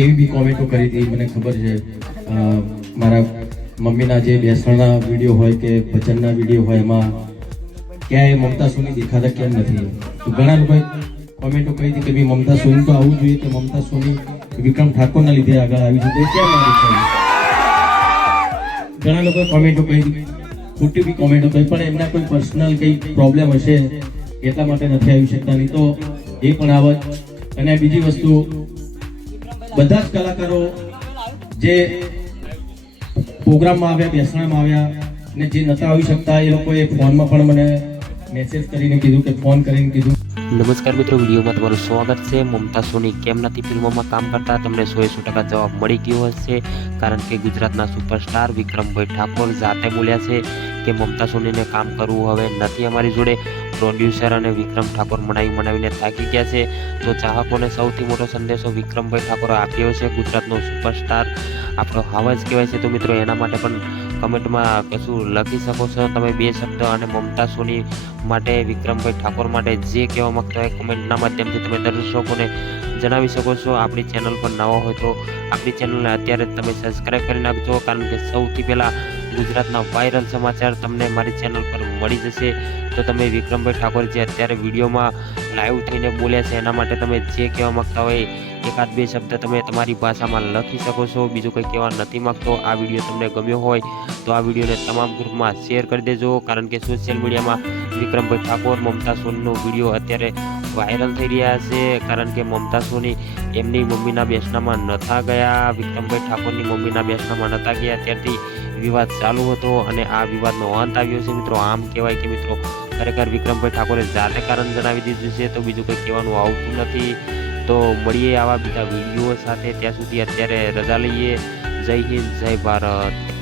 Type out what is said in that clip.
એવી બી કોમેન્ટો કરી હતી, મને ખબર છે. મારા મમ્મીના જે બેસણના વીડિયો હોય કે ભજનના વીડિયો હોય, એમાં ક્યાંય મમતા સોની દેખાતા કેમ નથી? તો ઘણા લોકોએ કોમેન્ટો કરી હતી કે ભાઈ મમતા સોની તો આવવું જોઈએ કે મમતા સોની વિક્રમ ઠાકોરના લીધે આગળ આવી છે તો કેમ ના દેખાય ઘણા લોકોએ કોમેન્ટો કરી હતી. ખોટી બી કોમેન્ટો કરી, પણ એમના કોઈ પર્સનલ કંઈ પ્રોબ્લેમ હશે એટલા માટે નથી આવી શકતા. નહીં તો એ પણ આવત. અને બીજી વસ્તુ બધા જ કલાકારો જે પ્રોગ્રામમાં આવ્યા, બેસણામાં આવ્યા ને જે નતા આવી શકતા, એ લોકોએ ફોનમાં પણ મને મેસેજ કરીને કીધું કે ફોન કરીને કીધું. નમસ્કાર મિત્રો, વિડીયોમાં તમારું સ્વાગત છે. મમતા સોની કેમ નથી ફિલ્મોમાં કામ કરતા? તમને સો સો ટકા જવાબ મળી ગયો હશે, કારણ કે ગુજરાતના સુપરસ્ટાર વિક્રમભાઈ ઠાકોર જાતે બોલ્યા છે કે મમતા સોનીને કામ કરવું હવે નથી અમારી જોડે. પ્રોડ્યુસર અને વિક્રમ ઠાકોર મનાવી મનાવીને થાકી ગયા છે. તો ચાહકોને સૌથી મોટો સંદેશો વિક્રમભાઈ ઠાકોરે આપ્યો છે. ગુજરાતનો સુપરસ્ટાર આપણો હાવ જ કહેવાય છે. તો મિત્રો, એના માટે પણ કમેન્ટમાં કશું લખી શકો છો? તમે બે શબ્દ અને મમતા સોની માટે, વિક્રમભાઈ ઠાકોર માટે જે કહેવા માગતા હોય કમેન્ટના માધ્યમથી તમે દર્શકોને જણાવી શકો છો. આપણી ચેનલ પર નવા હોય તો આપણી ચેનલને અત્યારે તમે સબસ્ક્રાઈબ કરી નાખજો. કારણ કે સૌથી પહેલાં ગુજરાતના વાયરલ સમાચાર તમને મારી ચેનલ પર મળી જશે. તો તમે વિક્રમભાઈ ઠાકોર જે અત્યારે વિડીયોમાં લાઈવ થઈને બોલ્યા છે, એના માટે તમે જે કહેવા માગતા હોય એકાદ બે શબ્દ તમે તમારી ભાષામાં લખી શકો છો. બીજું કંઈ કહેવા નથી માંગતો, આ વીડિયો તમને ગમ્યો હોય તો આ વિડીયોને તમામ ગ્રુપમાં શેર કરી દેજો. કારણ કે સોશિયલ મીડિયામાં વિક્રમભાઈ ઠાકોર, મમતા સોનીનો વીડિયો અત્યારે વાયરલ થઈ રહ્યા છે. કારણ કે મમતા સોની એમની મમ્મીના બેસનામાં નતા ગયા, વિક્રમભાઈ ઠાકોરની મમ્મીના બેસનામાં નતા ગયા. ત્યારથી વિવાદ ચાલુ હતો અને આ વિવાદનો અંત આવ્યો છે મિત્રો. આમ કહેવાય કે મિત્રો, ખરેખર વિક્રમભાઈ ઠાકોરે જાતે કારણ જણાવી દીધું છે, તો બીજું કંઈ કહેવાનું આવતું નથી. તો મળીએ આવા બીજા વીડિયો સાથે. ત્યાં સુધી અત્યારે રજા લઈએ. જય હિન્દ, જય ભારત.